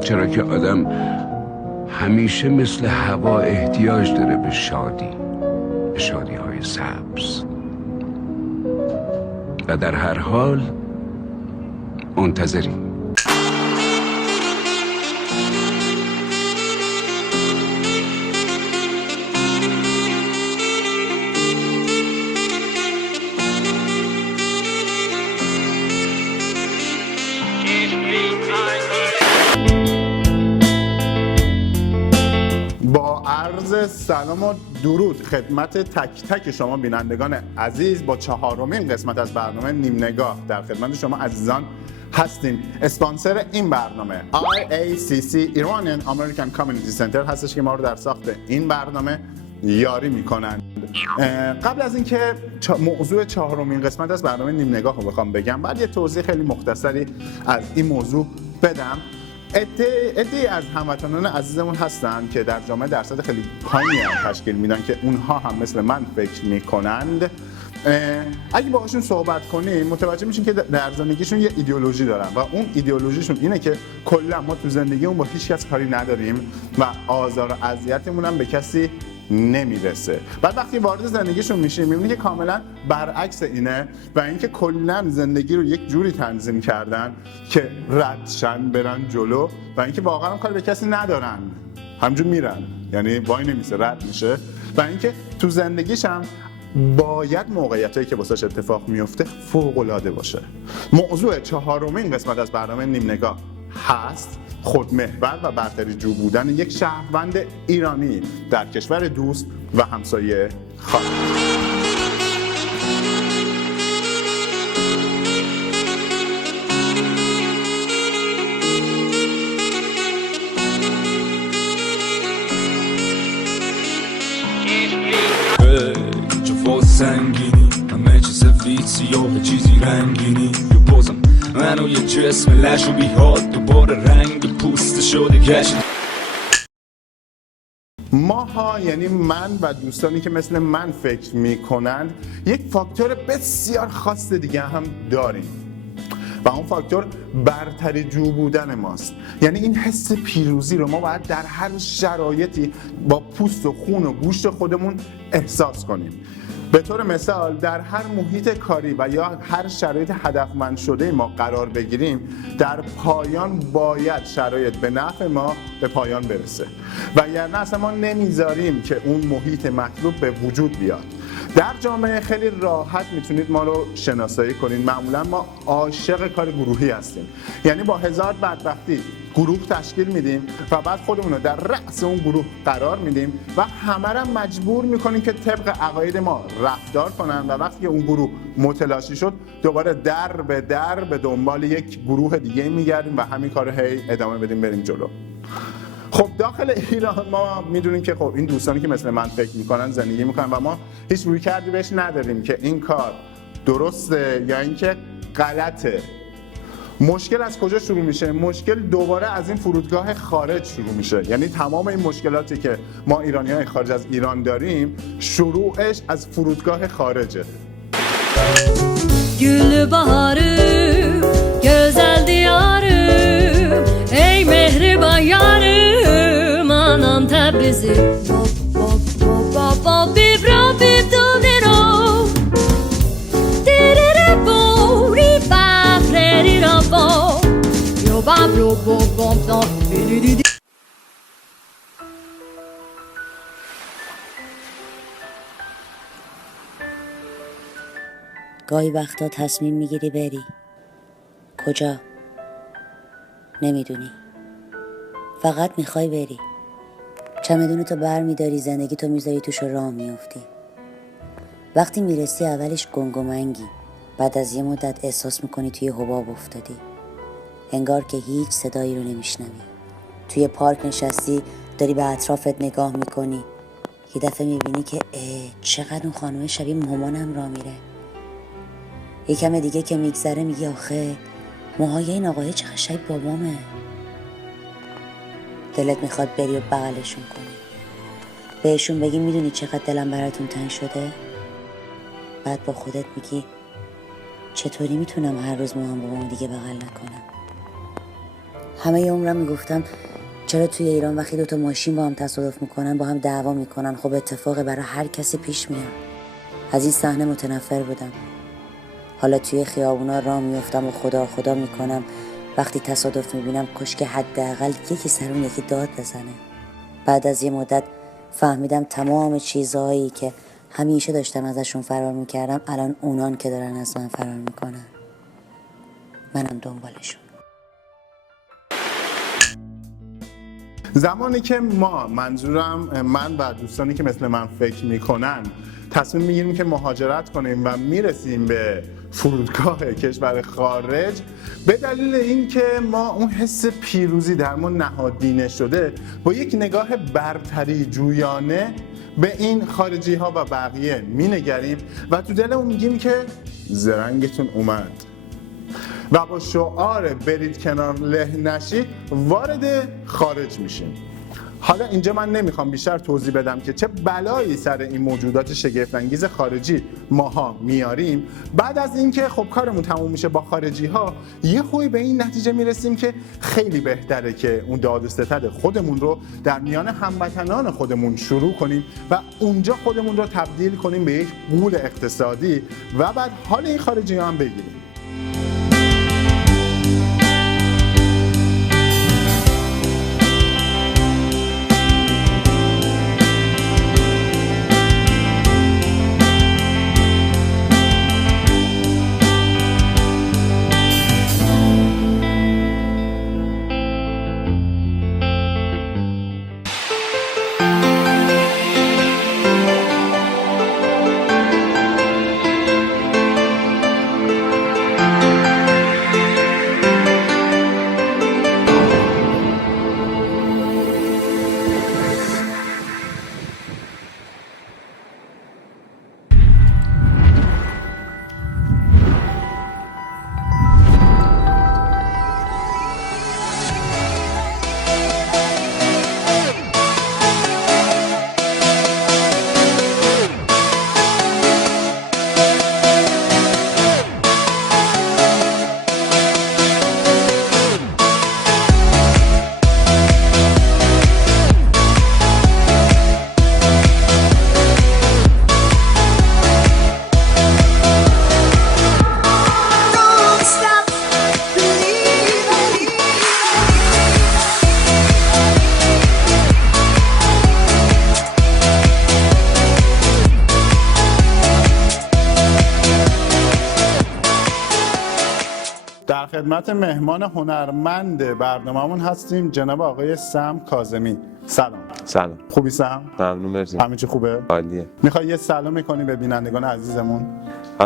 چرا که آدم همیشه مثل هوا احتیاج داره به شادی، به شادی‌های سبز، و در هر حال منتظریم. با عرض سلام و درود خدمت تک تک شما بینندگان عزیز، با چهارمین قسمت از برنامه نیم نگاه در خدمت شما عزیزان هستیم. اسپانسر این برنامه IACC Iranian American Community Center هستش که ما رو در ساخت این برنامه یاری میکنند. قبل از اینکه موضوع چهارمین قسمت از برنامه نیم نگاه رو بخوام بگم، بعد یه توضیح خیلی مختصری از این موضوع بدم. عده‌ای از هموطنان عزیزمون هستن که در جامعه درصد خیلی پایینی تشکیل میدن که اونها هم مثل من فکر میکنند. اگه باهاشون صحبت کنیم متوجه میشین که در زندگیشون یه ایدئولوژی دارن و اون ایدئولوژیشون اینه که کلا ما تو زندگیمون با هیچ کس کاری نداریم و آزار و اذیتمون هم به کسی نمیرسه. بعد وقتی وارد زندگیشون میشیم میبینی که کاملا برعکس اینه و اینکه کلا زندگی رو یک جوری تنظیم کردن که ردشن برن جلو و اینکه واقعا کار به کسی ندارن، همجور میرن، یعنی وای نمیسه رد میشه و اینکه تو زندگیش هم باید موقعیتایی که واسش اتفاق میفته فوق العاده باشه. موضوع چهارمین قسمت از برنامه نیم نگاه هست خودمحور و برتری جو بودن یک شهروند ایرانی در کشور دوست و همسایه خاص. جفا سنگینی همه چیز سفید سیاه چیزی رنگینی بازم منو یه جسم لش و بیهاد دوباره رنگ پوست شده گشت. ماها یعنی من و دوستانی که مثل من فکر میکنند یک فاکتور بسیار خاص دیگه هم داریم و اون فاکتور برتری جو بودن ماست. یعنی این حس پیروزی رو ما باید در هر شرایطی با پوست و خون و گوشت خودمون احساس کنیم. به طور مثال در هر محیط کاری و یا هر شرایط هدفمند شده ما قرار بگیریم، در پایان باید شرایط به نفع ما به پایان برسه و یعنی اصلا ما نمیذاریم که اون محیط مطلوب به وجود بیاد. در جامعه خیلی راحت میتونید ما رو شناسایی کنید. معمولا ما عاشق کار گروهی هستیم، یعنی با هزار بدبختی گروه تشکیل میدیم و بعد خودمون رو در رأس اون گروه قرار میدیم و همه رو مجبور میکنیم که طبق عقاید ما رفتار کنن و وقتی که اون گروه متلاشی شد دوباره در به در به دنبال یک گروه دیگه میگردیم و همین کار هی ادامه بدیم بریم جلو. خب داخل ایران ما میدونیم که خب این دوستانی که مثل من فکر میکنن زندگی میکنن و ما هیچ روی کردی بهش نداریم که این کار درسته یا اینکه غلطه. مشکل از کجا شروع میشه؟ مشکل دوباره از این فرودگاه خارج شروع میشه. یعنی تمام این مشکلاتی که ما ایرانی‌های خارج از ایران داریم شروعش از فرودگاه خارجه. Gül baharım, güzel diyarım, ey mehriban yarım, anam Tebrizim. Bop bop bop bop bibro bibdo biro, dirire bo riba freri rabo, yo babro bo bom bom bididi. گاهی وقتا تصمیم میگیری بری کجا؟ نمیدونی، فقط میخوای بری. چمدونتو بر میداری، زندگی تو میذاری توش راه میافتی. وقتی میرسی اولش گنگومنگی، بعد از یه مدت احساس میکنی توی حباب افتادی، انگار که هیچ صدایی رو نمیشنوی. توی پارک نشستی داری به اطرافت نگاه میکنی، یه دفعه میبینی که چقدر اون خانومه شبیه مامانم راه میره. یکم دیگه که میگذره میگی آخه موهای این آقای چقدر شبیه بابامه. دلت میخواد بری و بغلشون کنی، بهشون بگی میدونی چقدر دلم براتون تنگ شده. بعد با خودت میگی چطوری میتونم هر روز موهام با اون دیگه بغل نکنم؟ همه عمرم میگفتم چرا توی ایران وقتی دوتا ماشین با هم تصادف میکنن با هم دعوا میکنن؟ خب اتفاق برای هر کسی پیش میاد. از این صحنه متنفر بودم. حالا توی خیابونا راه میفتم و خدا خدا میکنم وقتی تصادف میبینم کاش که حداقل یکی سر اون یکی داد بزنه. بعد از یه مدت فهمیدم تمام چیزهایی که همیشه داشتم ازشون فرار میکردم الان اونان که دارن از من فرار میکنن، منم دنبالشون. زمانی که منظورم من و دوستانی که مثل من فکر میکنن تصمیم میگیریم که مهاجرت کنیم و میرسیم به فرودگاه کشور خارج، به دلیل اینکه ما اون حس پیروزی در ما نهادینه شده، با یک نگاه برتری جویانه به این خارجی ها و بقیه مینگریم و تو دلمون میگیم که زرنگتون اومد و با شعار برید کنار له نشید وارد خارج میشیم. حالا اینجا من نمیخوام بیشتر توضیح بدم که چه بلایی سر این موجودات شگفت‌انگیز خارجی ماها میاریم. بعد از اینکه خب کارمون تموم میشه با خارجی ها، یه خوبی به این نتیجه میرسیم که خیلی بهتره که اون داد و ستد خودمون رو در میان هموطنان خودمون شروع کنیم و اونجا خودمون رو تبدیل کنیم به یک غول اقتصادی و بعد حال این خارجی ها هم بگیریم. در خدمت مهمان هنرمند برنامه‌مون هستیم، جناب آقای سم کاظمی. سلام. سلام. خوبی سم؟ ممنون، مرسی. همه چی خوبه؟ عالیه. میخوای یه سلام می‌کنی به بینندگان عزیزمون؟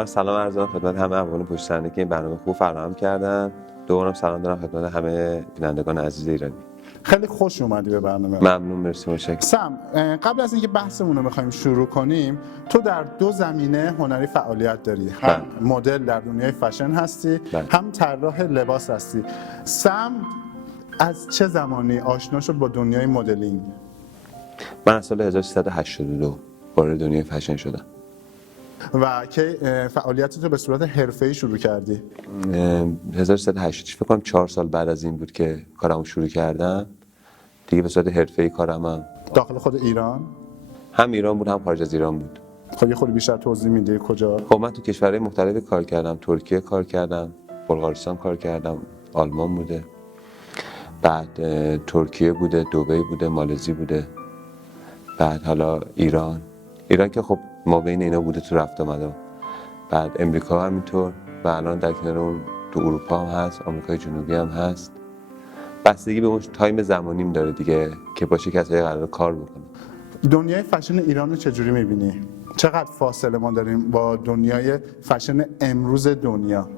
سلام عرض می‌کنم خدمت همه افغان پشت صحنه که این برنامه خوب فراهم کردن. دوبارم سلام دارم خدمت همه بینندگان عزیز ایرانی. خیلی خوش اومدی به برنامه. ممنون، مرسی، متشکرم. سم، قبل از اینکه بحثمون رو بخوایم شروع کنیم، تو در دو زمینه هنری فعالیت داری. هم مدل در دنیای فشن هستی، هم طراح لباس هستی. سم از چه زمانی آشنا شد با دنیای مدلینگ؟ من از سال 1382 وارد دنیای فشن شدم. و که فعالیتت رو به صورت حرفه‌ای شروع کردی؟ 1380 فکر کنم 4 سال بعد از این بود که کارمو شروع کردم. دیگه به صورت حرفه‌ای کارم داخل خود ایران؟ هم ایران بود، هم خارج از ایران بود. خب یه خورده بیشتر توضیح میدی کجا؟ خب من تو کشورهای مختلفی کار کردم. ترکیه کار کردم، بلغارستان کار کردم، آلمان بوده، بعد ترکیه بوده، دبی بوده، مالزی بوده، بعد حالا ایران که خب ما بین اینا بوده تو رفت آمده، بعد امریکا همینطور و الان در کنار اون تو اروپا هم هست، آمریکای جنوبی هم هست. بستگی به اون تایم زمانیم داره دیگه که با چه کسایی قرار کار بکنم. دنیای فشن ایران رو چجوری میبینی؟ چقدر فاصله ما داریم با دنیای فشن امروز دنیا؟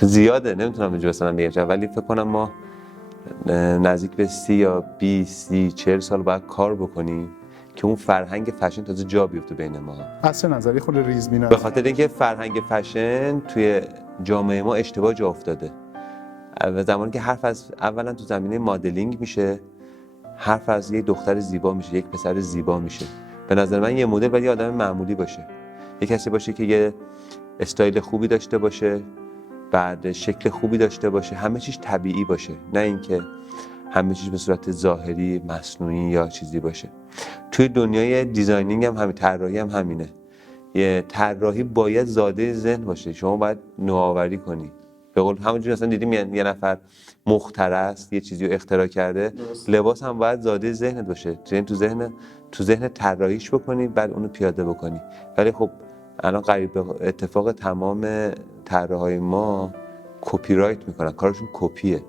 زیاده، نمیتونم اینجا مثلا بگم، ولی فکر کنم ما نزدیک به 30 یا 20 40 سال باید کار بکنیم که اون فرهنگ فشن تازه جا بیفته بین ما. از چه نظری خود ریزبین؟ به خاطر اینکه فرهنگ فشن توی جامعه ما اشتباه جا افتاده. زمانی که حرف از اولا تو زمینه مدلینگ میشه، حرف از یک دختر زیبا میشه، یک پسر زیبا میشه. به نظر من یه مدل باید یه آدم معمولی باشه. یه کسی باشه که یه استایل خوبی داشته باشه، بعد شکل خوبی داشته باشه، همه چیز طبیعی باشه، نه اینکه همه چیز به صورت ظاهری مصنوعی یا چیزی باشه. توی دنیای دیزاینینگ هم همین، طراحی هم همینه. یه طراحی باید زاده ذهن باشه، شما باید نوآوری کنی. به قول همونجوری اصلا دیدیم یه نفر مخترع است، یه چیزی رو اختراع کرده، لباس هم باید زاده ذهنت باشه، تو ذهن طراحیش بکنی، بعد اونو پیاده بکنی. ولی خب الان قریب به اتفاق تمام طراحای ما کپی رایت میکنن، کارشون کپیه.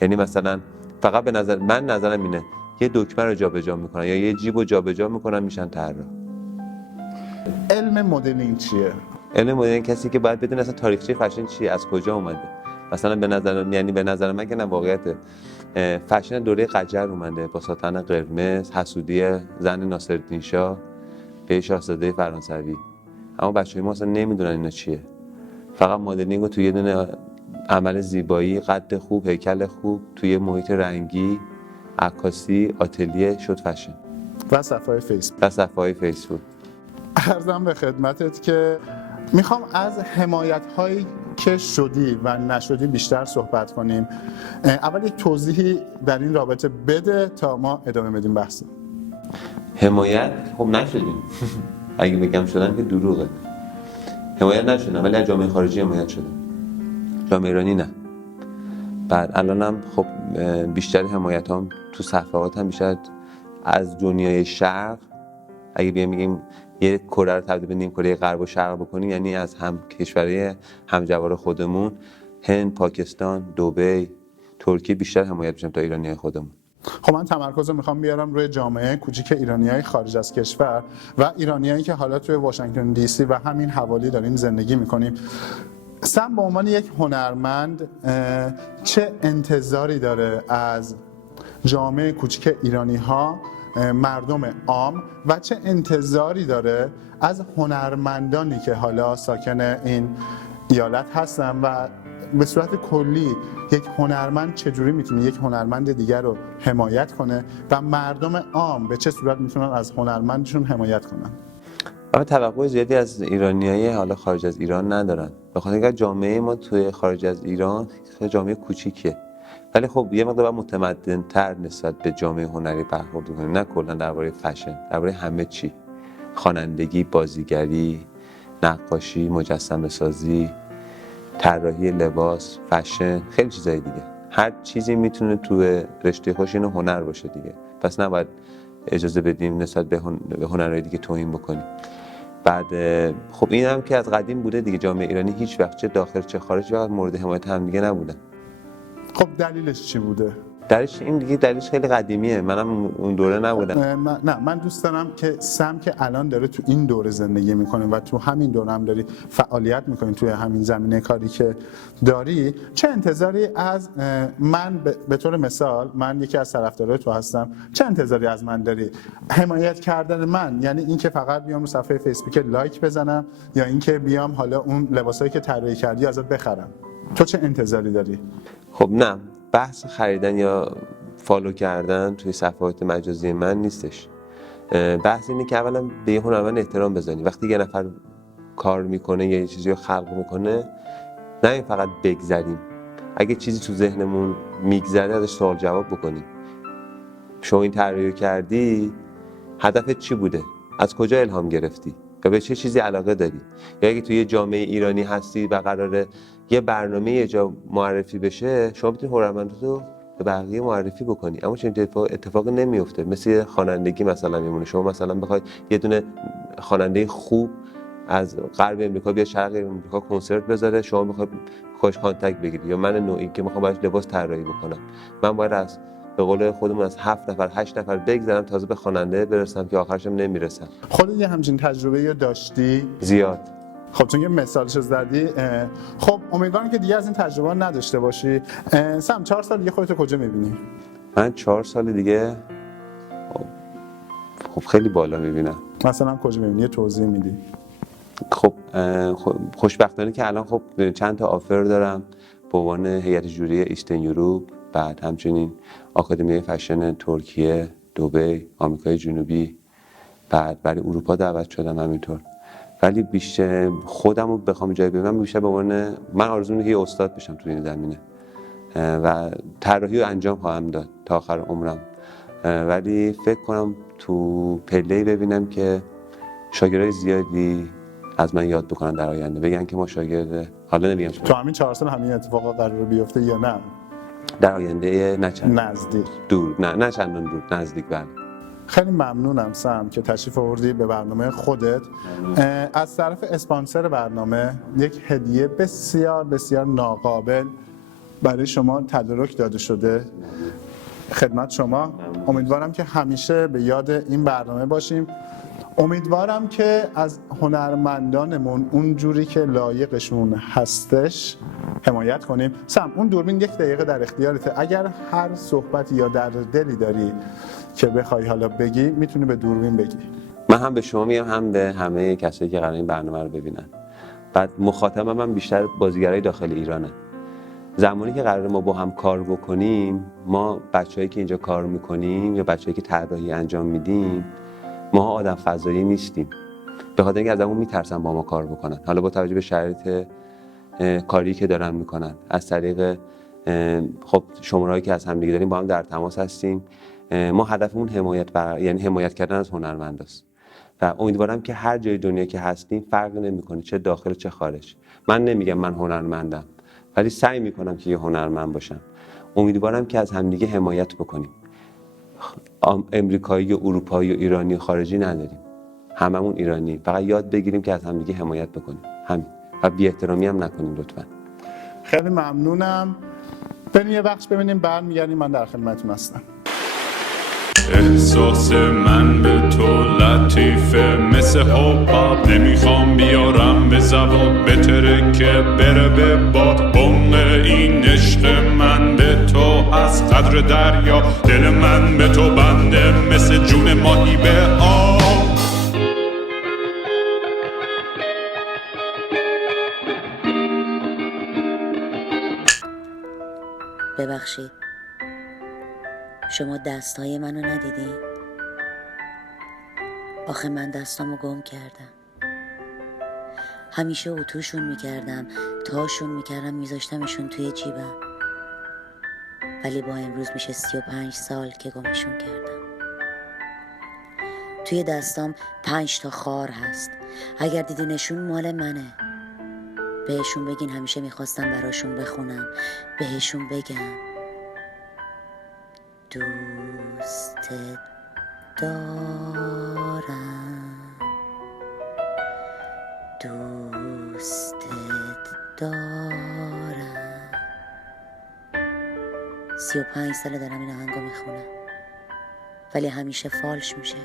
یعنی مثلا فقط به نظرم اینه، یه دکمه رو جابجا میکنن یا یه جیب رو جابجا میکنن میشن طراح. علم مدلینگ چیه؟ علم مدلینگ کسی که باید بدونه اصلا تاریخچه فشن چیه، از کجا اومده. مثلا به نظر من که نه، واقعیت فشن دوره قجر اومده با ساتن قرمز، حسودی زن ناصرالدین شاه به شاهزاده فرانسوی. اما بچه‌های ما اصلا نمیدونن اینا چیه. فقط مدلینگ رو توی یه دونه عمل زیبایی، قد خوب، هیکل خوب، توی محیط رنگی، عکاسی، آتلیه شد فشن. و صفحه فیسبوک. عرضم به خدمتت که میخوام از حمایت هایی که شدی و نشدی بیشتر صحبت کنیم. اول یک توضیحی در این رابطه بده تا ما ادامه بدیم بحث. حمایت خب نشدیم. اگه بگم شدن که دروغه. حمایت نشدم، ولی از جامعه خارجی حمایت شدم، جامعه ایرانی نه. بعد الانم خب بیشتر حمایتام تو صفحات هم بیشتر از دنیای شرق. اگه بگیم یه کره رو تبدیل به نیم کره غرب و شرق بکنیم، یعنی از کشورهای همجوار خودمون، هند، پاکستان، دبی، ترکیه بیشتر حمایت میشم تا ایرانیای خودمون. خب من تمرکز رو میخوام بیارم روی جامعه کوچیک ایرانیای خارج از کشور و ایرانیایی که حالا توی واشنگتن دی سی و همین حوالی داریم زندگی میکنیم. سم به عنوان یک هنرمند چه انتظاری داره از جامعه کوچیک ایرانی ها، مردم عام، و چه انتظاری داره از هنرمندانی که حالا ساکن این ایالت هستن و به صورت کلی یک هنرمند چجوری میتونه یک هنرمند دیگر رو حمایت کنه و مردم عام به چه صورت میتونن از هنرمندشون حمایت کنن؟ اما توقع زیادی از ایرانیای حالا خارج از ایران ندارن، به خاطر اینکه جامعه ما توی خارج از ایران خیلی جامعه کوچیکه. ولی خب یه مقدار متمدن‌تر نسبت به جامعه هنری برخورد کنیم، نه کلا درباره فشن، درباره همه چی، خوانندگی، بازیگری، نقاشی، مجسمه سازی، طراحی لباس، فشن، خیلی چیزای دیگه. هر چیزی میتونه تو رشته خوش اینو هنر باشه دیگه، پس نباید اجازه بدیم نسبت به هنرهای دیگه توهین بکنیم. بعد خب این هم که از قدیم بوده دیگه، جامعه ایرانی هیچ وقت چه داخل چه خارج وقت مورد حمایت هم دیگه نبودن. خب دلیلش چی بوده؟ دلیلش خیلی قدیمیه، منم اون دوره نبودم. من دوست دارم که سم که الان داره تو این دوره زندگی میکنه و تو همین دوره هم داری فعالیت میکنی توی همین زمینه کاری که داری، چه انتظاری از من به طور مثال، من یکی از طرفدارای تو هستم، چه انتظاری از من داری؟ حمایت کردن من یعنی اینکه فقط بیام رو صفحه فیسبوک لایک بزنم یا اینکه بیام حالا اون لباسایی که طراحی کردی ازت بخرم؟ تو چه انتظاری داری؟ خب نه، بحث خریدن یا فالو کردن توی صفحات مجازی من نیستش. بحث اینه که اولا به یه هنرمند احترام بزنی. وقتی یه نفر کار میکنه یا یه چیزی رو خلق میکنه، نه این فقط بگذریم. اگه چیزی تو ذهنمون میگذره ازش سوال جواب بکنیم. شما این طراحی کردی، هدفت چی بوده؟ از کجا الهام گرفتی؟ یا به چه چیزی علاقه داری؟ یا اگه توی یه جامعه ایرانی هستی و قراره یه برنامه یه جا معرفی بشه، شما میتونی هنرمنداتو به بقیه معرفی بکنی. اما چه اتفاقی نمیفته. مثل خوانندگی مثلا میمونه، شما مثلا بخوای یه دونه خواننده خوب از غرب امریکا بیا شرق امریکا کنسرت بذاره، شما میخوای خوش کانتاکت بگیری. یا من نوعی که میخوام براش لباس طراحی بکنم، من باید از به قول خودمون از 7 نفر 8 نفر بگذرم تازه به خواننده برسم که آخرشم نمیرسم. خودت یه همچین تجربه‌ای داشتی؟ زیاد. خب چون یه مثالش زدی، خب امیدوارم که دیگه از این تجربه نداشته باشی. سم 4 سال دیگه خودت کجا می‌بینی؟ من 4 سال دیگه خب خیلی بالا می‌بینم. مثلا کجا می‌بینی؟ یه توضیح میدی؟ خب خوشبختانه که الان خب چند تا آفر دارم به عنوان هیئت جوری ایسترن یوروپ، بعد همچنین آکادمی فشن ترکیه، دبی، آمریکای جنوبی، بعد برای اروپا دعوت شدم همینطور. ولی بیشتر خودم رو بخوام جای ببینم بیشتر به عنوان من آرزوم اینه که استاد بشم تو این زمینه و طراحی رو انجام خواهم داد تا آخر عمرم، ولی فکر کنم تو پله‌ای ببینم که شاگردای زیادی از من یاد بکنن در آینده، بگن که ما شاگرد، حالا نمیگم تو همین 4 سال همین اتفاقا قرار بیفته یا نه؟ در آینده نزدیک دور، نه چندان دور، نزدیک. بله. خیلی ممنونم سم که تشریف آوردی به برنامه خودت. از طرف اسپانسر برنامه یک هدیه بسیار بسیار ناقابل برای شما تدارک داده شده خدمت شما. امیدوارم که همیشه به یاد این برنامه باشیم. امیدوارم که از هنرمندانمون اونجوری که لایقشون هستش حمایت کنیم. سم اون دوربین 1 دقیقه در اختیارته، اگر هر صحبتی یا در دلی داری که بخوای حالا بگی میتونی به دوربین بگی. من هم به شما میگم هم به همه کسایی که قراره این برنامه رو ببینن. بعد مخاطبم من بیشتر بازیگرای داخل ایرانه. زمانی که قراره ما با هم کار بکنیم، ما بچه‌هایی که اینجا کار میکنیم یا بچه‌هایی که طراحی انجام میدیم، ما آدم فضایی نیستیم. به خاطر اینکه ازمون میترسن با ما کار بکنن. حالا با توجه به شرایط کاری که دارن میکنن، از طریق خب شمارهایی که از هم دیگه داریم با هم در تماس هستیم. ما هدفمون یعنی حمایت کردن از هنرمنداست و امیدوارم که هر جای دنیا که هستیم فرق نمیکنه چه داخل چه خارج. من نمیگم من هنرمندم، ولی سعی میکنم که یه هنرمند باشم. امیدوارم که از همدیگه حمایت بکنیم. امریکایی و اروپایی و ایرانی و خارجی نداریم، هممون ایرانی. فقط یاد بگیریم که از همدیگه حمایت بکنیم، همین. و بی احترامی هم نکنیم لطفا. خیلی ممنونم. بریم یه بخش ببینیم، برمیگردیم. من در خدمتتون هستم. احساس من به تو لطیفه مثل حباب، نمیخوام بیارم به زبان، بهتره که بره به باد. عمق این عشق من به تو از قدر دریا، دل من به تو بنده مثل جون ماهی به آب. ببخشید، شما دستای منو ندیدی؟ آخه من دستامو گم کردم. همیشه اتوشون میکردم، تاشون میکردم، میذاشتمشون توی جیبم. ولی با امروز میشه 35 سال که گمشون کردم. توی دستام 5 تا خار هست. اگر دیدینشون مال منه. بهشون بگین همیشه میخواستم براشون بخونم، بهشون بگم دوستت دارم، دوستت دارم. 35 ساله دارم این آهنگو میخونم، ولی همیشه فالش میشه.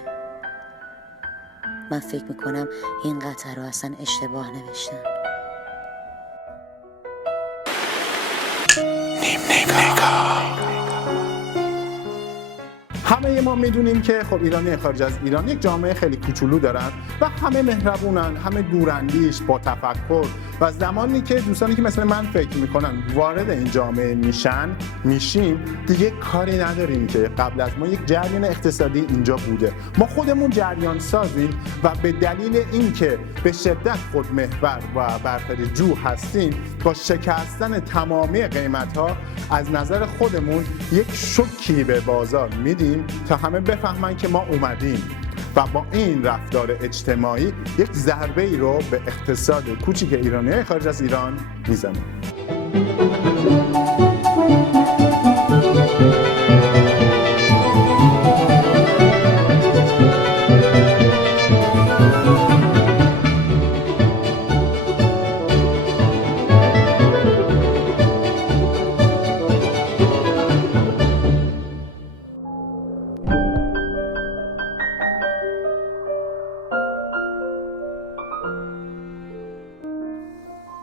من فکر میکنم این قطعه رو اصلا اشتباه نوشتم. همه ما میدونیم که خب ایرانی خارج از ایران یک جامعه خیلی کوچولو دارن و همه مهربونن، همه دوراندیش، با تفکر. و زمانی که دوستانی که مثل من فکر میکنن وارد این جامعه میشیم، دیگه کاری نداریم که قبل از ما یک جریان اقتصادی اینجا بوده. ما خودمون جریان سازیم و به دلیل اینکه به شدت خودمحور و برترجو هستیم، با شکستن تمامی قیمت‌ها از نظر خودمون یک شوکی به بازار میدیم تا همه بفهمن که ما اومدیم و با این رفتار اجتماعی یک ضربه ای رو به اقتصاد کوچیک ایرانی‌های خارج از ایران میزنیم.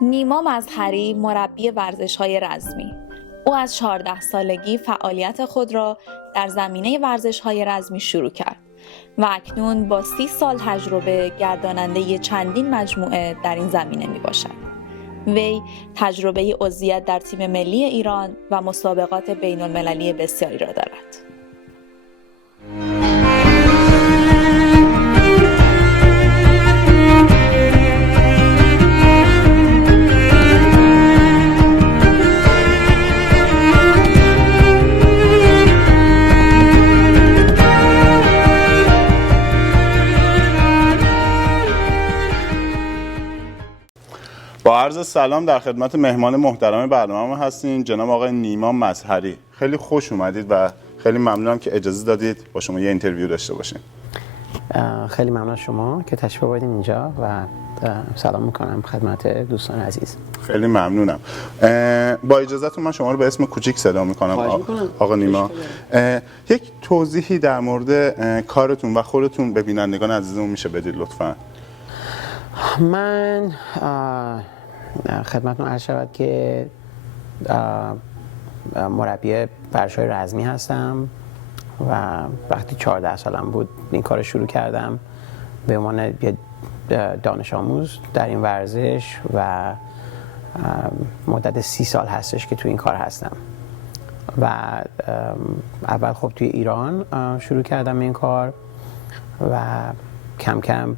نیما مظهری مربی ورزش‌های رزمی. او از 14 سالگی فعالیت خود را در زمینه ورزش‌های رزمی شروع کرد و اکنون با 30 سال تجربه گرداننده چندین مجموعه در این زمینه میباشد. وی تجربه عضویت در تیم ملی ایران و مسابقات بین‌المللی بسیاری را دارد. عرض سلام در خدمت مهمان محترم برنامه هستین جناب آقای نیما مظهری. خیلی خوش اومدید و خیلی ممنونم که اجازه دادید با شما یه اینترویو داشته باشیم. خیلی ممنون از شما که تشریف آوردین اینجا و سلام میکنم خدمت دوستان عزیز. خیلی ممنونم. با اجازهتون من شما رو به اسم کوچیک صدا میکنم آقا نیما. یک توضیحی در مورد کارتون و خودتون به بینندگان عزیزمون میشه بدید لطفاً؟ من خدمتتون عرض شود که مربی ورزش‌های رزمی هستم و وقتی 14 سالم بود این کار شروع کردم به عنوان یه دانش آموز در این ورزش و مدت 30 سال هستش که تو این کار هستم و اول خب توی ایران شروع کردم این کار و کم کم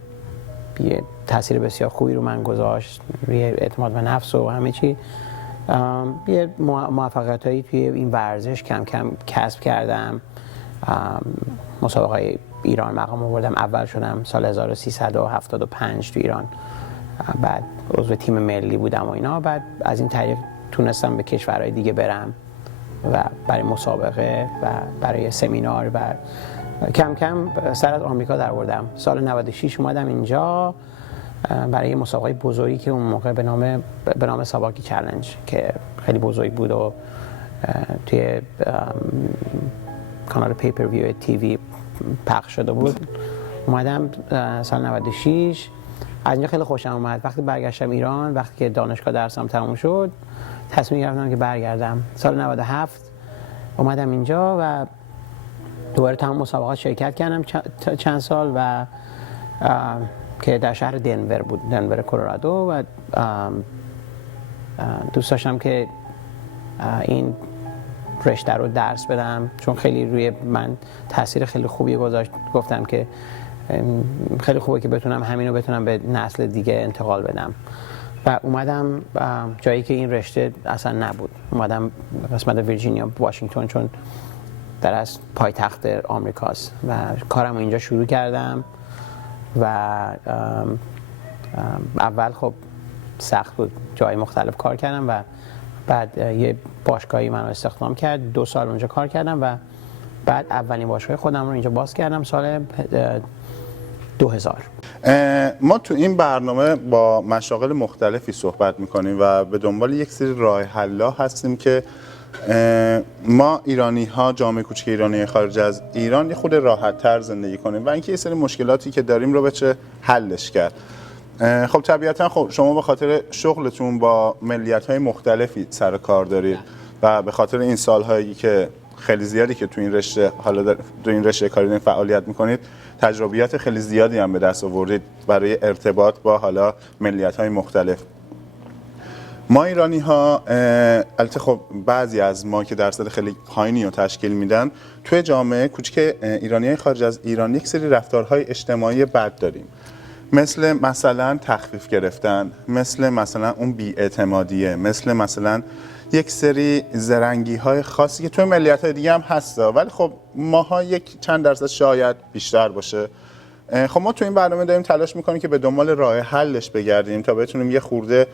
یه تاثیر بسیار خوبی رو من گذاشت روی اعتماد به نفس و همه چی. یه موفقیتایی توی این ورزش کم کم کسب کردم. مسابقه ایران مقام آوردم، اول شدم سال 1375 تو ایران، بعد عضو تیم ملی بودم و اینا. بعد از این طریق تونستم به کشورهای دیگه برم و برای مسابقه و برای سمینار و کم کم سر از آمریکا در آوردم. سال 96 اومدم اینجا برای مسابقه بزرگی که اون موقع به نام ساواکی چالش که خیلی بزرگ بود و توی کانال پیپر ویو تیوی پخش شده بود. اومدم سال 96. از اینجا خیلی خوشم اومد. وقتی برگشتم ایران، وقتی که دانشگاه درسم تموم شد، تصمیم گرفتم که برگردم. سال 97 اومدم اینجا و دوباره تمام مسابقات شرکت کردم چند سال و که در شهر دنور بود، دنور کلرادو، و دوست داشتم که این رشته رو درس بدم چون خیلی روی من تاثیر خیلی خوبی گذاشت. گفتم که خیلی خوبه که همینو بتونم به نسل دیگه انتقال بدم و اومدم جایی که این رشته اصلا نبود. اومدم قسمت ویرجینیا واشنگتن چون در از پایتخت آمریکاست و کارم اینجا شروع کردم و اول خب سخت بود، جای مختلف کار کردم و بعد یه باشگاهی منو استخدام کرد. 2 سال اونجا کار کردم و بعد اولین باشگاه خودم رو اینجا باز کردم سال 2000. ما تو این برنامه با مشاغل مختلفی صحبت میکنیم و به دنبال یک سری راه حل‌ها هستیم که ما ایرانی ها، جامعه کوچک ایرانی خارج از ایران، یه خود راحت تر زندگی کنیم و اینکه یه سری مشکلاتی که داریم رو بچه حلش کرد. خب طبیعتا خب شما به خاطر شغلتون با ملیت‌های مختلفی سر کار دارید و به خاطر این سال‌هایی که خیلی زیادی که تو این رشته تو این رشته کاری دارید فعالیت می‌کنید، تجربیات خیلی زیادی هم به دست آوردید برای ارتباط با حالا ملیت‌های مختلف. ما ایرانی ها، البته خب بعضی از ما که درصد خیلی پایینی رو تشکیل میدن، توی جامعه کوچک ایرانیای خارج از ایران یک سری رفتارهای اجتماعی بد داریم، مثلا تخفیف گرفتن، مثلا اون بی‌اعتمادیه، مثلا یک سری زرنگی های خاصی که توی ملیت های دیگه هم هسته ولی خب ماها یک چند درصد شاید بیشتر باشه. خب ما توی این برنامه داریم تلاش میکنیم که به دنبال راه حلش بگردیم تا بتونیم یه خورده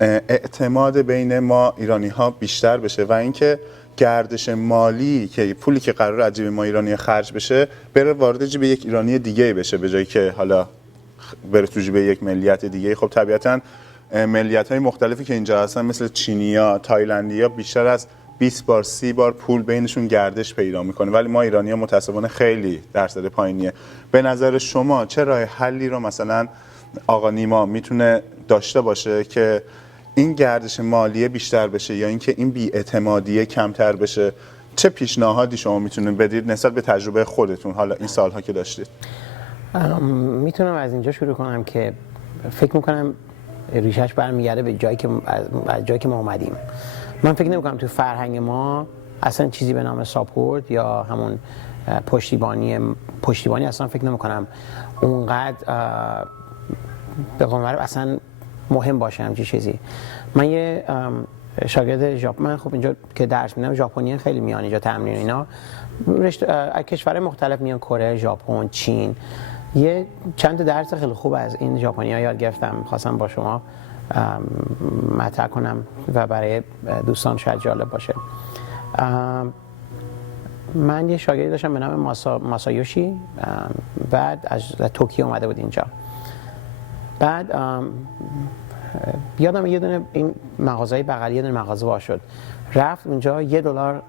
اعتماد بین ما ایرانی ها بیشتر بشه و اینکه گردش مالی که پولی که قرار از جیب ما ایرانی خرج بشه بره وارد جیب یک ایرانی دیگه بشه به جایی که حالا بره تو جیب یک ملیت دیگه. خب طبیعتاً ملیت‌های مختلفی که اینجا هستن مثل چینی‌ها، تایلندی‌ها بیشتر از 20 بار 30 بار پول بینشون گردش پیدا میکنه ولی ما ایرانی‌ها متأسفانه خیلی درصد پایینیه. به نظر شما چه راه حلی رو مثلا آقا نیما میتونه داشته باشه که این گردش مالی بیشتر بشه یا اینکه این بی‌اعتمادی کمتر بشه؟ چه پیشنهادی شما میتونید بدید نسبت به تجربه خودتون حالا این سالها که داشتید؟ میتونم از اینجا شروع کنم که فکر میکنم ریشش برمیگرده به جایی که ما اومدیم. من فکر نمیکنم تو فرهنگ ما اصلا چیزی به نام ساپورت یا همون پشتیبانی اصلا فکر نمیکنم اونقدر به قول معروف اصلا مهم باشه همچین چیزی. من یه شاگرد من خب اینجا که درس میدم ژاپنی خیلی میان اینجا تمرین اینا، کشورهای مختلف میان، کره، ژاپن، چین. یه چند درس خیلی خوب از این ژاپنی‌ها یاد گرفتم، خواستم با شما مطرح کنم و برای دوستان شاید جالب باشه. من یه شاگردی داشتم به نام ماسایوشی، بعد از توکیو اومده بود اینجا. بعد یادم یه دونه این مغازه بغلی یه دونه مغازه وا شد، رفت اونجا $1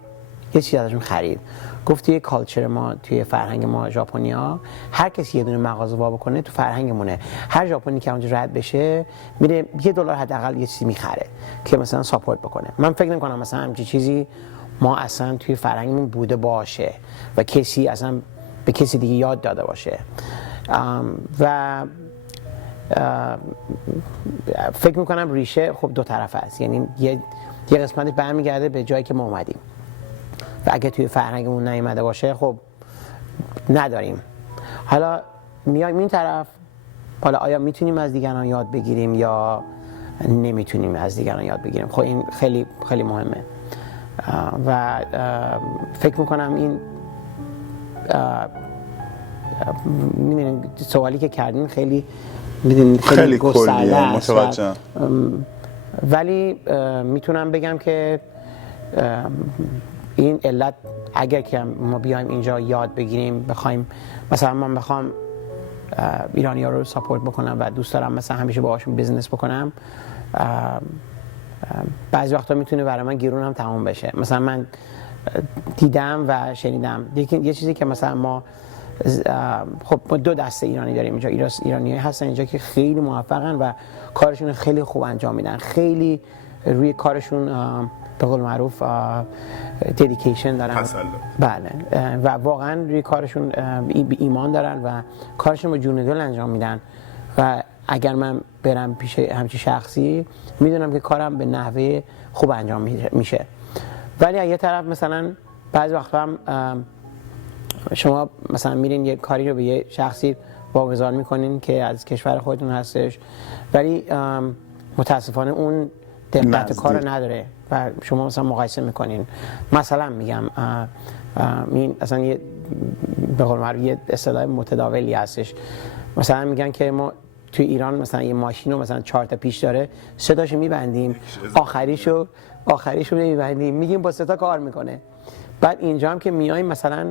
یه چیز ازشون خرید. گفت توی کالچر ما، توی فرهنگ ما ژاپنیا، هر کسی یه دونه مغازه وا بکنه تو فرهنگمونه، هر ژاپنی که اونجا رد بشه میره $1 حداقل یه چیزی میخره که مثلا ساپورت بکنه. من فکر نمی‌کنم مثلا همچین چیزی ما اصلا توی فرهنگمون بوده باشه و کسی اصلا به کسی دیگه یاد داده باشه. و فکر میکنم ریشه خب دو طرف است، یعنی یه قسمتش برمیگرده به جایی که ما اومدیم و اگه توی فرهنگمون نیومده باشه خب نداریم. حالا میایم این طرف، حالا آیا میتونیم از دیگران یاد بگیریم یا نمیتونیم از دیگران یاد بگیریم؟ خب این خیلی خیلی مهمه و فکر میکنم این میدونین سوالی که کردین خیلی کلیه، متوجهم. ولی میتونم بگم که این علت اگر که ما بیایم اینجا یاد بگیریم، بخوایم مثلا من بخوام ایرانی‌ها رو ساپورت بکنم و دوست دارم مثلا همیشه باهاشون بیزنس بکنم، بعضی وقتا میتونه برای من گرون هم تموم بشه. مثلا من دیدم و شنیدم یه چیزی که مثلا ما خب 2 دسته ایرانی داریم اینجا، ایرانی‌ها هستن اینجا که خیلی موفقن و کارشون خیلی خوب انجام میدن، خیلی روی کارشون به قول معروف ددیکیشن دارن، بله، و واقعا روی کارشون ایمان دارن و کارشون با جون و دل انجام میدن و اگر من برم پیش همچین شخصی میدونم که کارم به نحوه خوب انجام میشه. ولی از یه طرف مثلا بعضی وقتا هم شما مثلا میرین یه کاری رو به یه شخصی واگذار میکنین که از کشور خودتون هستش ولی متاسفانه اون دقت کار رو نداره و شما مثلا مقایسه میکنین. مثلا میگم این اصلا یه به قول معروف یه اصطلاح متداولی هستش، مثلا میگن که ما توی ایران مثلا یه ماشین رو مثلا 4 تا پیش داره، 3 تاشو میبندیم، آخریشو نمیبندیم، میگیم با 3 تا کار میکنه. بعد اینجا هم که میایم مثلا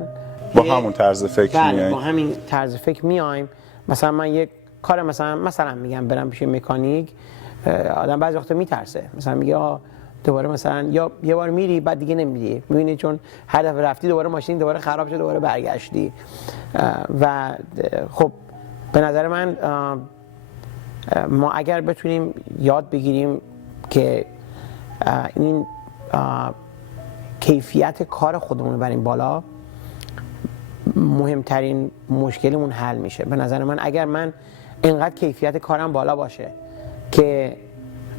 با همون طرز فکر میایم، با همین طرز فکر میایم. مثلا من یک کار مثلا میگم برم پیش مکانیک، آدم بعضی وقتا میترسه، مثلا میگه دوباره مثلا یا یه بار میری بعد دیگه نمیری، میبینی چون هر دفعه رفتی دوباره ماشین دوباره خراب شد، دوباره برگشتی. و خب به نظر من ما اگر بتونیم یاد بگیریم که این کیفیت کار خودمون رو بریم بالا، مهمترین مشکلمون حل میشه. به نظر من اگر من اینقدر کیفیت کارم بالا باشه که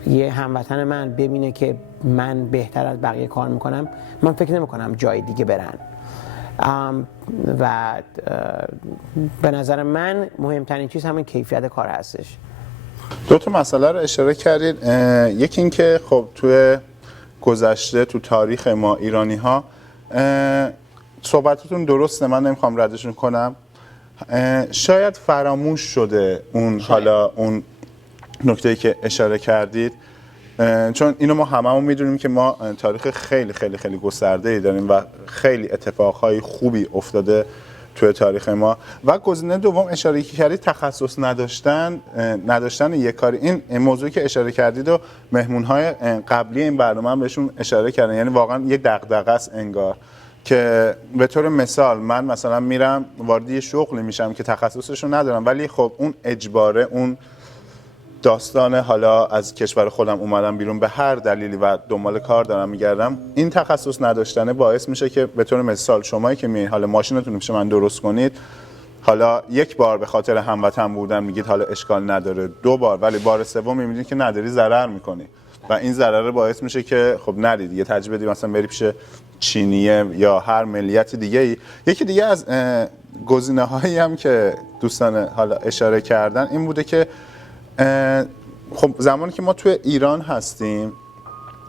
یه هموطن من ببینه که من بهتر از بقیه کار میکنم، من فکر نمیکنم جای دیگه برن. و به نظر من مهمترین چیز همین کیفیت کار هستش. 2 تا مسئله رو اشاره کردید. یکی این که خب توی گذشته تو تاریخ ما ایرانی ها صحبتتون درسته، من نمیخوام ردشون کنم، شاید فراموش شده اون حالا اون نکته‌ای که اشاره کردید، چون اینو ما هممون میدونیم که ما تاریخ خیلی خیلی خیلی گسترده‌ای داریم و خیلی اتفاقهای خوبی افتاده توی تاریخ ما. و گزینه دوم اشاره کردید تخصص نداشتن یک کاری، این موضوعی که اشاره کردید و مهمون‌های قبلی این برنامه هم بهشون اشاره کردن، یعنی واقعا یه دغدغه است انگار که به طور مثال من مثلا میرم وارد یه شغلی میشم که تخصصشو ندارم، ولی خب اون اجباره، اون داستان حالا از کشور خودم اومدم بیرون به هر دلیلی و دنبال کار دارم میگردم، این تخصص نداشتنه باعث میشه که به طور مثال شمایی که میایین حالا ماشینتون میشه من درست کنید، حالا 1 بار به خاطر هموطن بودن میگید حالا اشکال نداره، 2 بار، ولی بار سوم میبینید که نداری ضرر میکنی و این ضرر باعث میشه که خب نرید یه تجربه بدید مثلا بری پیش چینیه یا هر ملیت دیگه ای. یکی دیگه از گزینه‌هایی هم که دوستان حالا اشاره کردن این بوده که خب زمانی که ما توی ایران هستیم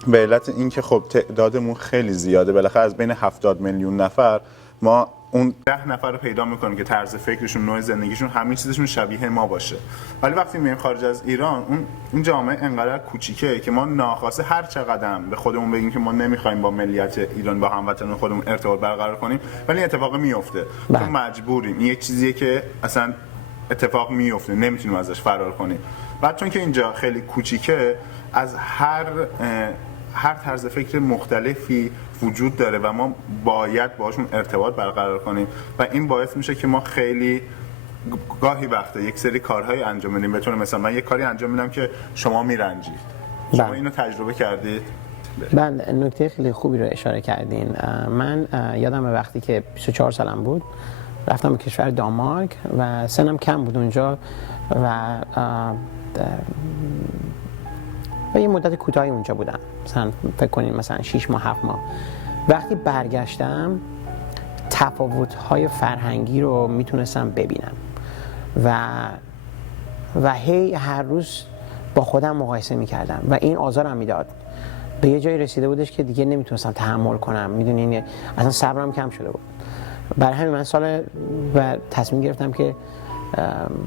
به علت اینکه خب تعدادمون خیلی زیاده، بالاخره از بین 70 میلیون نفر ما اون 10 نفر رو پیدا میکنیم که طرز فکرشون، نوع زندگیشون، همه چیزشون شبیه ما باشه. ولی وقتی میایم خارج از ایران، اون جامعه انقدر کوچیکه که ما ناخواسته هر چقدر به خودمون بگیم که ما نمیخوایم با ملیت ایران، با هموطنان خودمون ارتباط برقرار کنیم، ولی این اتفاق میفته. چون مجبوریم. این یک چیزیه که اصلا اتفاق میفته، نمیتونیم ازش فرار کنیم. بعد چون که اینجا خیلی کوچیکه، از هر طرز فکر مختلفی وجود داره و ما باید باشون ارتباط برقرار کنیم و این باعث میشه که ما خیلی گاهی وقتا یک سری کارهای انجام بدیم. بتونه مثلا من یک کاری انجام میدم که شما میرنجید. شما اینو تجربه کردید؟ بله، نکته خیلی خوبی رو اشاره کردین. من یادم وقتی که 24 سالم بود رفتم به کشور دانمارک و سنم کم بود اونجا و یه مدت کوتاهی اونجا بودم، مثلا فکر کنین مثلا 6 ماه 7 ماه. وقتی برگشتم تفاوت‌های فرهنگی رو میتونستم ببینم و هی هر روز با خودم مقایسه میکردم و این آزارم میداد. به یه جایی رسیده بودش که دیگه نمیتونستم تحمل کنم، میدونین اصلا صبرم کم شده بود. برای همین من و تصمیم گرفتم که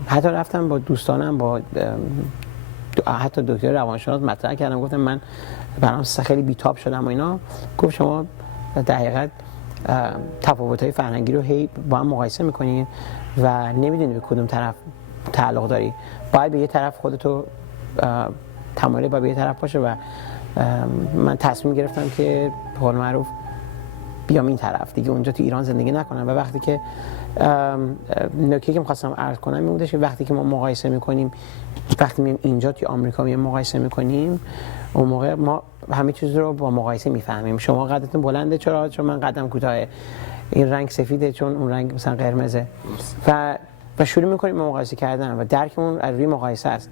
حتی رفتم با دوستانم، با حتی دکتر روانشناس مطرح کردم، گفتم من برام خیلی بیتاب شدم و اینا. گفت شما در حقیقت تفاوت‌های فرهنگی رو هی با هم مقایسه می‌کنید و نمی‌دونی به کدوم طرف تعلق داری. باید به یه طرف خودتو تمایل باید به یه طرف باشه و من تصمیم گرفتم که به قول معروف بیام این طرف دیگه، اونجا تو ایران زندگی نکنم. و وقتی که نکته که می‌خواستم عرض کنم این بودش که وقتی که ما مقایسه می‌کنیم، وقتی میایم اینجا توی آمریکا میایم مقایسه می‌کنیم، اون موقع ما همه چیز رو با مقایسه می‌فهمیم. شما قدتون بلنده، چرا؟ چون من قدم کوتاهه. این رنگ سفیده، چون اون رنگ مثلا قرمزه. و شروع می‌کنیم مقایسه کردن و درکمون از روی مقایسه است.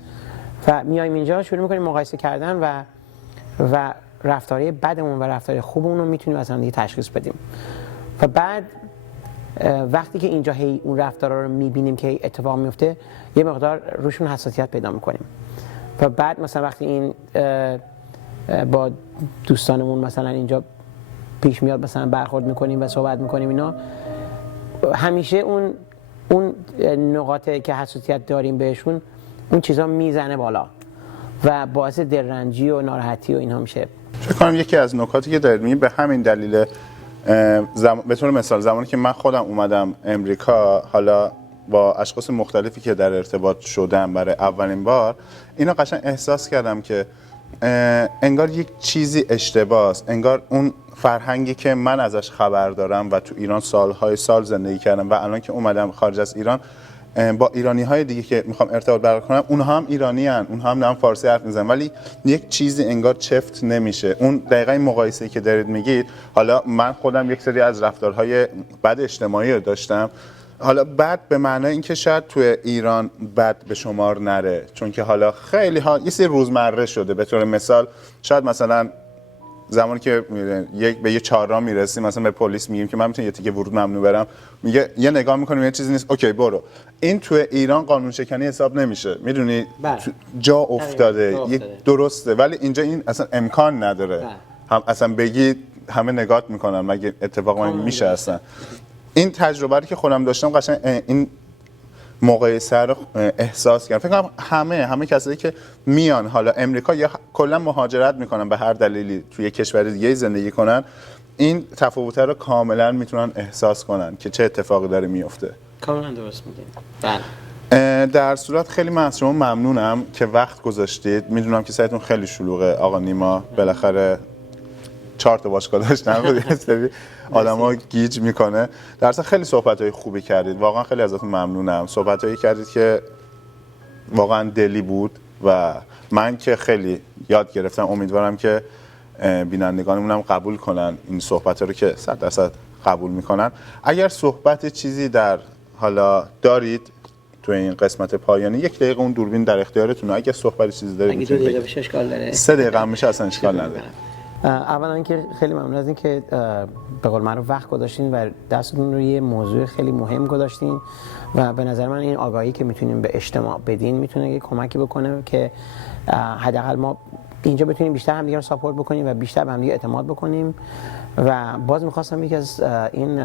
و میایم اینجا شروع می‌کنیم مقایسه کردن و رفتارهای بدمون و رفتارهای خوبمون رو میتونیم از هم دیگه تشخیص بدیم. و بعد وقتی که اینجا هی اون رفتارها رو میبینیم که هی اتفاق میفته، یه مقدار روشون حساسیت پیدا میکنیم. و بعد مثلا وقتی این با دوستانمون مثلا اینجا پیش میاد، مثلا برخورد میکنیم و صحبت میکنیم اینا، همیشه اون نقاطی که حساسیت داریم بهشون، اون چیزا میزنه بالا و باعث دلرنجی و ناراحتی و اینها میشه. فکر کنم یکی از نکاتی که دارید میگید به همین دلیل، به طور مثال زمانی که من خودم اومدم امریکا، حالا با اشخاص مختلفی که در ارتباط شدم برای اولین بار، اینو قشنگ احساس کردم که انگار یک چیزی اشتباهه، انگار اون فرهنگی که من ازش خبر دارم و تو ایران سالهای سال زندگی کردم و الان که اومدم خارج از ایران با ایرانی‌های دیگه که میخوام ارتباط برقرار کنم، اونها هم ایرانی‌ان، اونها هم فارسی حرف میزنن، ولی یک چیزی انگار چفت نمیشه. اون دقیقاً مقایسه‌ای که دارید میگید، حالا من خودم یک سری از رفتارهای بد اجتماعی رو داشتم، حالا بد به معنای اینکه شاید توی ایران بد به شمار نره، چون که حالا خیلی ها یه سری روزمره شده. به طور مثال شاید مثلا زمانی که به یه چهارراه میرسیم، مثلا به پلیس میگیم که من میتونم یه تیکه ورود ممنوع برم، میگه یه نگاه میکنیم یه چیزی نیست، اوکی برو. این توی ایران قانون شکنی حساب نمیشه، میدونی جا افتاده، درسته، ولی اینجا این اصلا امکان نداره. هم اصلا بگی همه نگات میکنن، مگه اتفاق میشه اصلا. این تجربه رو که خودم داشتم قشنگ این مقایسه رو احساس کردم. فکر کنم همه کسایی که میان حالا امریکا یا کلا مهاجرت میکنن به هر دلیلی توی کشور دیگه زندگی کنن، این تفاوت‌ها رو کاملا میتونن احساس کنن که چه اتفاقی داره میفته. کاملا درست میگین. بله. در صورت خیلی من از شما ممنونم که وقت گذاشتید. میدونم که سایتون خیلی شلوغه آقا نیما، بالاخره 4 تا باشگاه داشتن بود، یه سری آدم‌ها گیج میکنه. در اصل خیلی صحبت‌های خوبی کردید، واقعا خیلی ازتون ممنونم. صحبت‌هایی کردید که واقعا دلی بود و من که خیلی یاد گرفتم. امیدوارم که بینندگانمون هم قبول کنن این صحبت‌ها رو که 100% قبول میکنن. اگر صحبت چیزی در حالا دارید تو این قسمت پایانی، 1 دقیقه اون دوربین در اختیارتونه. اگه صحبت چیزی دارید اگه 2 دقیقه بشه اشکال داره، 3 دقیقه هم میشه، اصلا اشکال نداره. اولا که خیلی ممنون از این که به قول معروف وقت گذاشتین و دستتون رو یه موضوع خیلی مهم گذاشتین و به نظر من این آگاهی که میتونیم به اجتماع بدین میتونه یه کمکی بکنه که حداقل ما اینجا بتونیم بیشتر همدیگه رو ساپورت بکنیم و بیشتر به همدیگه اعتماد بکنیم. و باز میخواستم یکی از این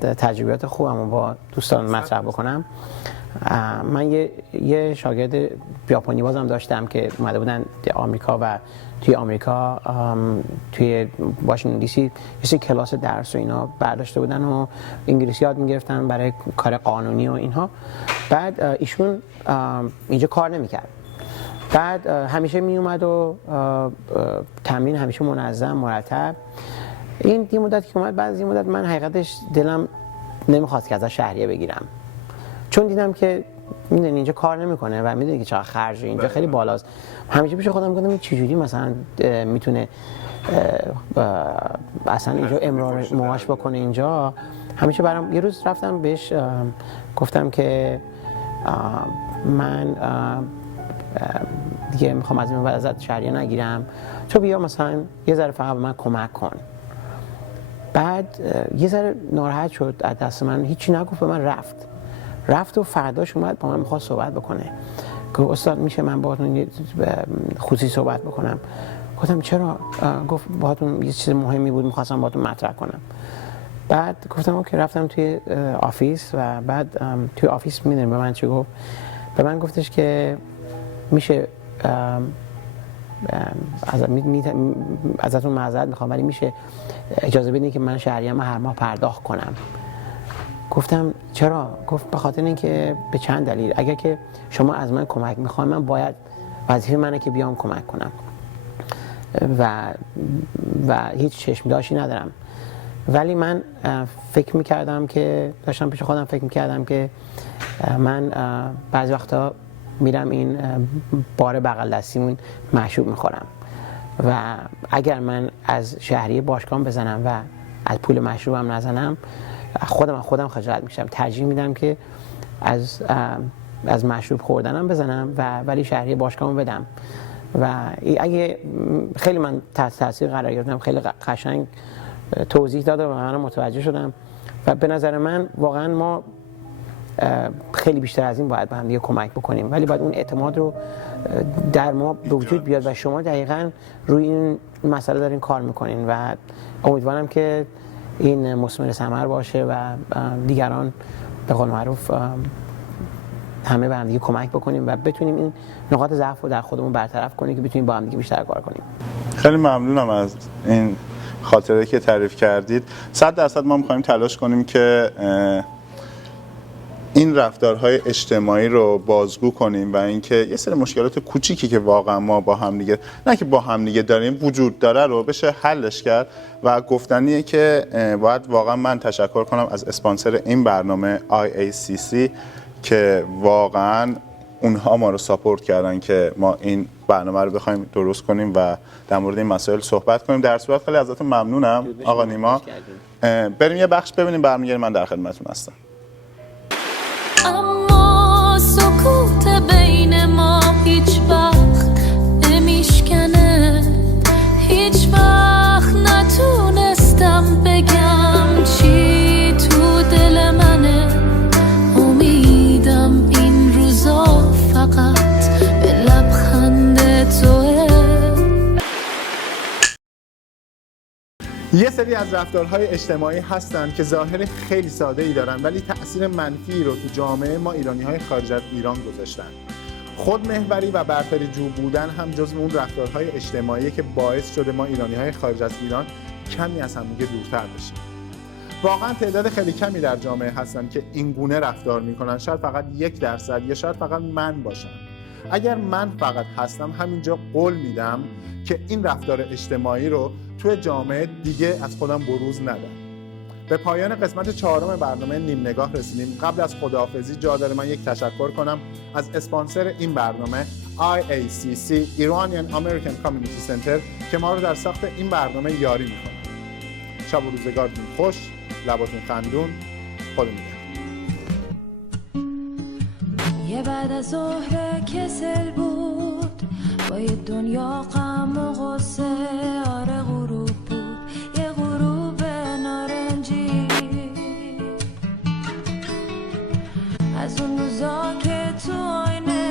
تجربیات خوبم رو با دوستان مطرح بکنم. من یه شاگرد ژاپنی بازم داشتم که اومده بودن آمریکا و توی آمریکا توی واشنگتن دی سی یه کلاس درس و اینا برداشته بودن و انگلیسی یاد میگرفتن برای کار قانونی و اینها. بعد ایشون اینجا کار نمیکرد. بعد همیشه می اومد و تمرین همیشه منظم مرتب. این یه مدت که اومد، بعد از این مدت من حقیقتش دلم نمیخواست که ازش شهریه بگیرم، چون دیدم که میدونی اینجا کار نمیکنه و میدونی که چقدر خرجه اینجا خیلی بالاست. همیشه پیش خودم میگفتم چجوری مثلا میتونه اصلا اینجا امرار معاش بکنه اینجا. همیشه برام یه روز رفتم بهش گفتم که من دیگه میخوام از این بعد ازت شهریه نگیرم، تو بیا مثلا یه ذره فقط به من کمک کن. بعد یه ذره ناراحت شد از دست من، هیچی نگفت، به من رفت و فرداش اومد با من میخواست صحبت بکنه. گفت استاد میشه من باهاتون خصوصی صحبت بکنم؟ گفتم چرا؟ گفت باهاتون یه چیز مهمی بود میخواستم باهاتون مطرح کنم. بعد گفتم اوکی. رفتم توی آفیس و بعد توی آفیس میدونم به من چی گفت؟ به من گفتش که میشه ازتون معذرت میخوام ولی میشه اجازه بدین که من شهریه‌مو هر ماه پرداخت کنم. گفتم چرا؟ گفت به خاطر اینکه به چند دلیل. اگر که شما از من کمک میخواین من باید وظیفه منه که بیام کمک کنم و هیچ چشم داشتی ندارم. ولی من فکر میکردم که داشتم پیش خودم فکر میکردم که من بعضی وقتا میرم این بار بغل دستیمون مشروب میخورم و اگر من از شهریه باشگاه بزنم و از پول مشروبم نزنم خودم خجالت میشم. ترجیح میدم که از مشروب خوردنم بزنم و ولی شهریه باشگاهمو بدم. و اگه خیلی من تاثیر قرار گرفتم، خیلی قشنگ توضیح داد و من متوجه شدم و به نظر من واقعا ما خیلی بیشتر از این باید به هم دیگه کمک بکنیم، ولی باید اون اعتماد رو در ما به وجود بیاد و شما دقیقاً روی این مسئله دارین کار میکنین و امیدوارم که این مثمر ثمر باشه و دیگران به قول معروف همه به هم دیگه کمک بکنیم و بتونیم این نقاط ضعف رو در خودمون برطرف کنیم که بتونیم با هم دیگه بیشتر کار کنیم. خیلی ممنونم از این خاطره که تعریف کردید. 100% ما می‌خوایم تلاش کنیم که این رفتارهای اجتماعی رو بازگو کنیم و اینکه یه سری مشکلات کوچیکی که واقعا ما با هم دیگه نه که با هم دیگه داریم وجود داره رو بشه حلش کرد. و گفتنیه که باید واقعا من تشکر کنم از اسپانسر این برنامه IACC که واقعا اونها ما رو ساپورت کردن که ما این برنامه رو بخوایم درست کنیم و در مورد این مسائل صحبت کنیم. در صورت خیلی ازتون ممنونم آقا نیما. بریم یه بخش ببینیم، برمیگردیم. من در خدمتتون هستم. اما سکوت بین ما هیچ وقت نمیشکنه، هیچ وقت نتونستم بگم چی تو دل منه. امیدم این روزا فقط به لبخند توه. یه سری از رفتارهای اجتماعی هستن که ظاهر خیلی ساده ای دارن ولی تأثیر منفی رو تو جامعه ما ایرانی‌های خارج از ایران گذاشتن. خودمحوری و برتری‌جو بودن هم جزو اون رفتارهای اجتماعی که باعث شده ما ایرانی‌های خارج از ایران کمی از همدیگه دورتر بشیم. واقعا تعداد خیلی کمی در جامعه هستن که این گونه رفتار میکنن. شاید فقط 1% یا شاید فقط من باشم. اگر من فقط هستم همینجا قول میدم که این رفتار اجتماعی رو توی جامعه دیگه از خودم بروز ندم. به پایان قسمت 4 برنامه نیم نگاه رسیدیم. قبل از خداحافظی جا داره من یک تشکر کنم از اسپانسر این برنامه IACC Iranian American Community Center که ما رو در ساخت این برنامه یاری میکنه. شب و روزگارتون خوش، لباتون خندون، خدا نگهدار. یه بعد از ظهر کسل بود با یه دنیا غم و غصه. آره غروب بود، یه غروب نارنجی از اون روزا که تو آینه